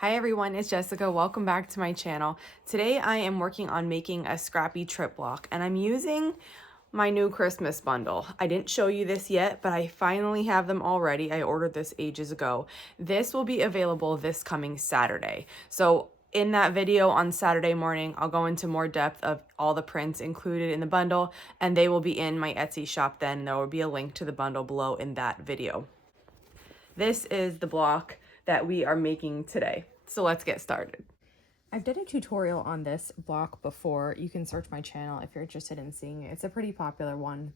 Hi everyone, it's Jessica. Welcome back to my channel. Today I am working on making a Scrappy Trip block and I'm using my new Christmas bundle. I didn't show you this yet, but I finally have them already. I ordered this ages ago. This will be available this coming Saturday. So in that video on Saturday morning, I'll go into more depth of all the prints included in the bundle, and they will be in my Etsy shop then. There will be a link to the bundle below in that video. This is the block that we are making today. So let's get started. I've done a tutorial on this block before. You can search my channel if you're interested in seeing it. It's a pretty popular one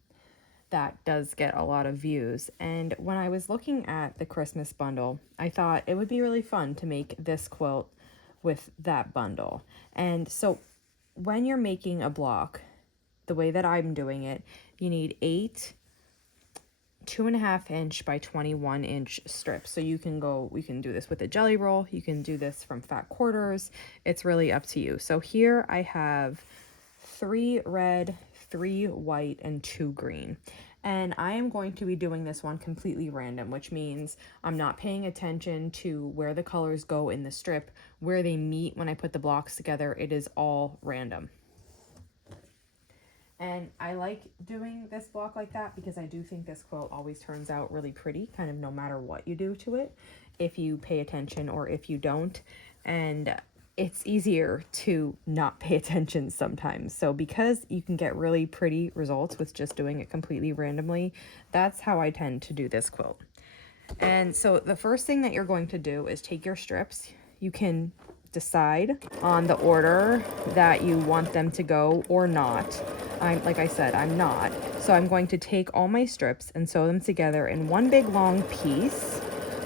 that does get a lot of views. And when I was looking at the Christmas bundle, I thought it would be really fun to make this quilt with that bundle. And so when you're making a block, the way that I'm doing it, you need 8 2.5 inch by 21 inch strips. So we can do this with a jelly roll, you can do this from fat quarters, it's really up to you. So here I have 3 red, 3 white, and 2 green. And I am going to be doing this one completely random, which means I'm not paying attention to where the colors go in the strip, where they meet when I put the blocks together. It is all random. And I like doing this block like that because I do think this quilt always turns out really pretty, kind of no matter what you do to it, if you pay attention or if you don't. And it's easier to not pay attention sometimes. So because you can get really pretty results with just doing it completely randomly, that's how I tend to do this quilt. And so the first thing that you're going to do is take your strips. You can decide on the order that you want them to go or not. Like I said, I'm not. So I'm going to take all my strips and sew them together in one big long piece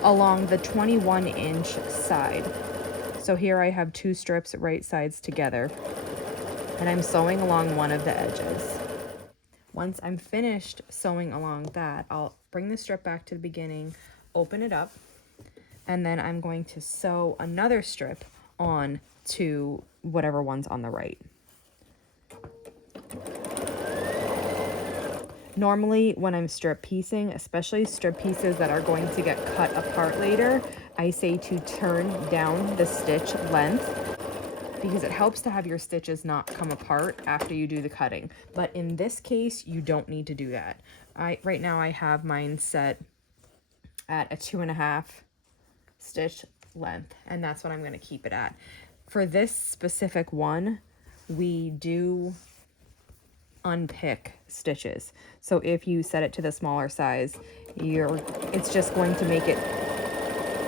along the 21 inch side. So here I have 2 strips right sides together and I'm sewing along one of the edges. Once I'm finished sewing along that, I'll bring the strip back to the beginning, open it up, and then I'm going to sew another strip on to whatever one's on the right. Normally when I'm strip piecing, especially strip pieces that are going to get cut apart later, I say to turn down the stitch length because it helps to have your stitches not come apart after you do the cutting. But in this case, you don't need to do that. Right now I have mine set at a 2.5 stitch length, and that's what I'm going to keep it at. For this specific one, we do unpick stitches. So if you set it to the smaller size, it's just going to make it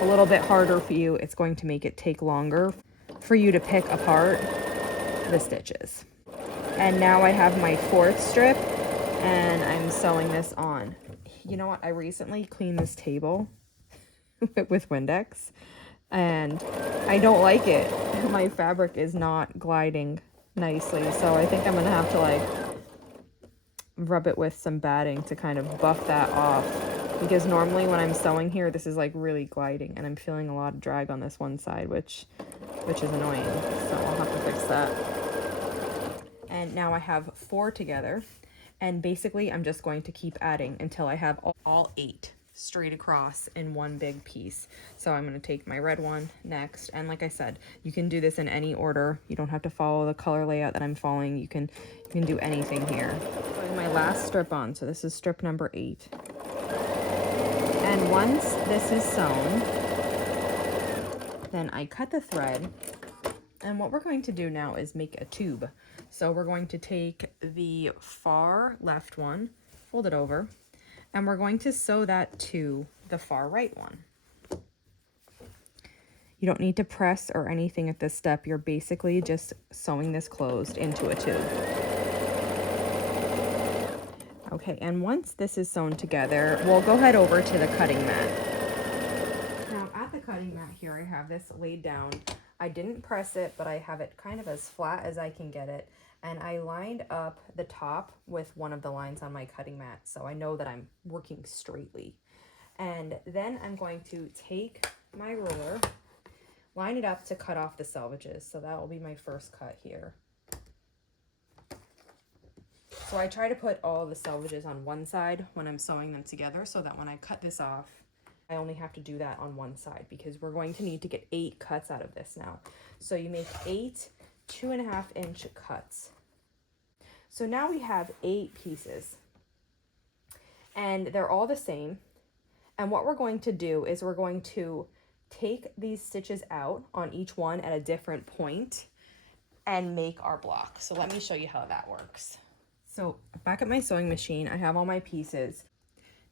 a little bit harder for you. It's going to make it take longer for you to pick apart the stitches. And now I have my 4th strip and I'm sewing this on. You know what? I recently cleaned this table with Windex and I don't like it. My fabric is not gliding nicely, so I think I'm gonna have to like rub it with some batting to kind of buff that off, because normally when I'm sewing here this is like really gliding and I'm feeling a lot of drag on this one side, which is annoying, so I'll have to fix that. And now I have 4 together, and basically I'm just going to keep adding until I have all 8 straight across in one big piece. So I'm going to take my red one next, and like I said, you can do this in any order. You don't have to follow the color layout that I'm following. You can do anything here. Putting my last strip on, so this is strip number 8. And once this is sewn, then I cut the thread, and what we're going to do now is make a tube. So we're going to take the far left one, fold it over, and we're going to sew that to the far right one. You don't need to press or anything at this step. You're basically just sewing this closed into a tube. Okay, and once this is sewn together, we'll go head over to the cutting mat. Now at the cutting mat here, I have this laid down. I didn't press it, but I have it kind of as flat as I can get it. And I lined up the top with one of the lines on my cutting mat, so I know that I'm working straightly. And then I'm going to take my ruler, line it up to cut off the selvages. So that will be my first cut here. So I try to put all the selvages on one side when I'm sewing them together so that when I cut this off, I only have to do that on one side because we're going to need to get 8 cuts out of this now. So you make 8 2.5-inch cuts. So now we have 8 pieces and they're all the same. And what we're going to do is we're going to take these stitches out on each one at a different point and make our block. So let me show you how that works. So back at my sewing machine, I have all my pieces.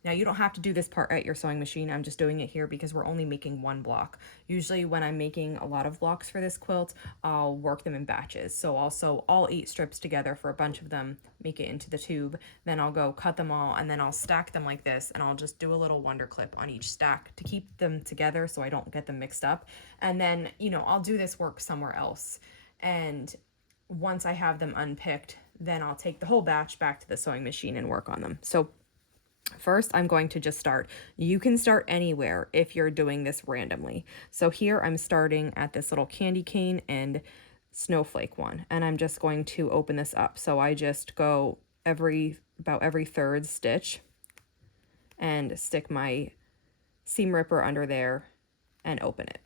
Now you don't have to do this part at your sewing machine. I'm just doing it here because we're only making one block. Usually when I'm making a lot of blocks for this quilt, I'll work them in batches. So I'll sew all 8 strips together for a bunch of them, make it into the tube, then I'll go cut them all and then I'll stack them like this and I'll just do a little wonder clip on each stack to keep them together so I don't get them mixed up. And then, you know, I'll do this work somewhere else. And once I have them unpicked, then I'll take the whole batch back to the sewing machine and work on them. So first, I'm going to just start. You can start anywhere if you're doing this randomly. So here I'm starting at this little candy cane and snowflake one, and I'm just going to open this up. So I just go about every third stitch and stick my seam ripper under there and open it.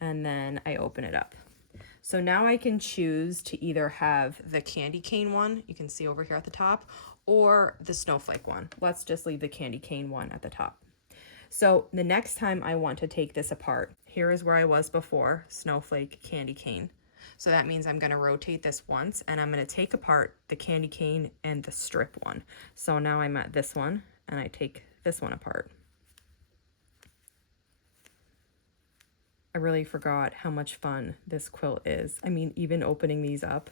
And then I open it up. So now I can choose to either have the candy cane one, you can see over here at the top, or the snowflake one. Let's just leave the candy cane one at the top. So the next time I want to take this apart, here is where I was before, snowflake, candy cane. So that means I'm gonna rotate this once and I'm gonna take apart the candy cane and the strip one. So now I'm at this one and I take this one apart. I really forgot how much fun this quilt is. I mean, even opening these up,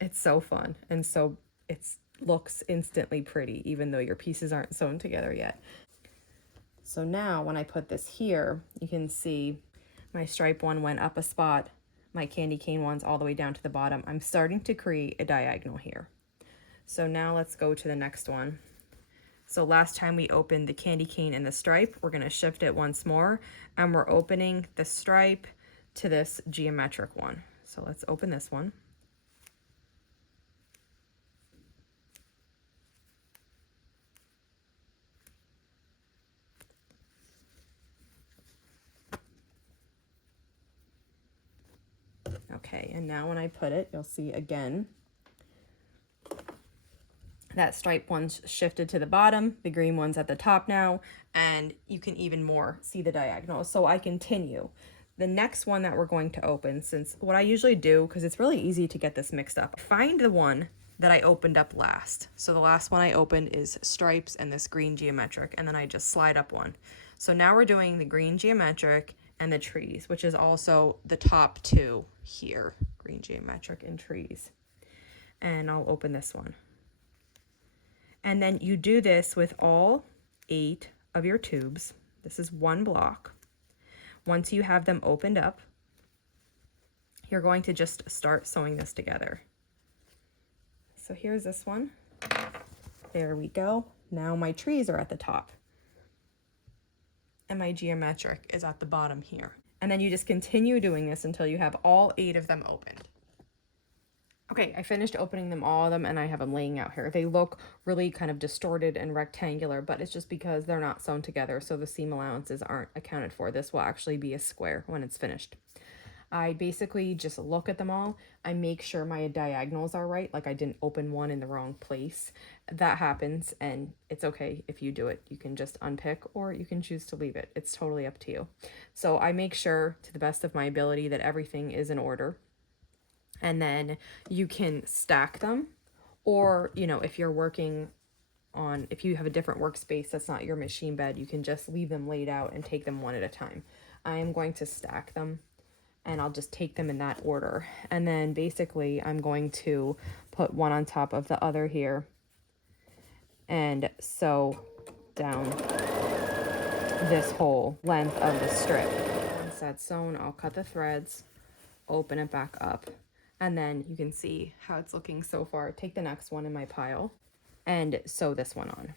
it's so fun. And so it looks instantly pretty, even though your pieces aren't sewn together yet. So now when I put this here, you can see my stripe one went up a spot, my candy cane one's all the way down to the bottom. I'm starting to create a diagonal here. So now let's go to the next one. So last time we opened the candy cane and the stripe, we're gonna shift it once more and we're opening the stripe to this geometric one. So let's open this one. Okay, and now when I put it, you'll see again, that stripe one's shifted to the bottom, the green one's at the top now, and you can even more see the diagonal. So I continue. The next one that we're going to open, since what I usually do, because it's really easy to get this mixed up, find the one that I opened up last. So the last one I opened is stripes and this green geometric, and then I just slide up one. So now we're doing the green geometric and the trees, which is also the top two here, green geometric and trees. And I'll open this one. And then you do this with all 8 of your tubes. This is one block. Once you have them opened up, you're going to just start sewing this together. So here's this one. There we go. Now my trees are at the top. And my geometric is at the bottom here. And then you just continue doing this until you have all 8 of them opened. Okay, I finished opening them, all of them, and I have them laying out here. They look really kind of distorted and rectangular, but it's just because they're not sewn together, so the seam allowances aren't accounted for. This will actually be a square when it's finished. I basically just look at them all. I make sure my diagonals are right, like I didn't open one in the wrong place. That happens, and it's okay if you do it. You can just unpick, or you can choose to leave it. It's totally up to you. So I make sure, to the best of my ability, that everything is in order. And then you can stack them, or, you know, if you're working on, if you have a different workspace that's not your machine bed, you can just leave them laid out and take them one at a time. I am going to stack them, and I'll just take them in that order. And then basically I'm going to put one on top of the other here and sew down this whole length of the strip. Once that's sewn, I'll cut the threads, open it back up, and then you can see how it's looking so far. Take the next one in my pile and sew this one on.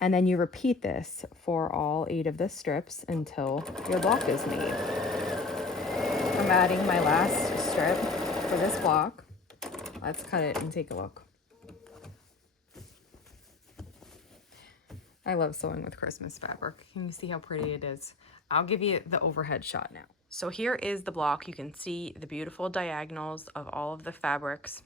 And then you repeat this for all 8 of the strips until your block is made. I'm adding my last strip for this block. Let's cut it and take a look. I love sewing with Christmas fabric. Can you see how pretty it is? I'll give you the overhead shot now. So here is the block. You can see the beautiful diagonals of all of the fabrics.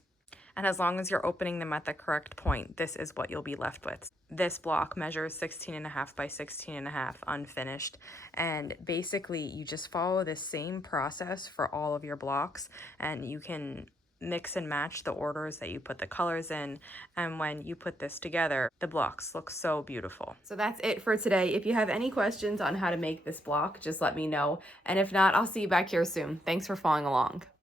And as long as you're opening them at the correct point, this is what you'll be left with. This block measures 16.5 by 16.5 unfinished. And basically you just follow the same process for all of your blocks, and you can mix and match the orders that you put the colors in, and when you put this together, the blocks look so beautiful. So that's it for today. If you have any questions on how to make this block, just let me know, and if not, I'll see you back here soon. Thanks for following along.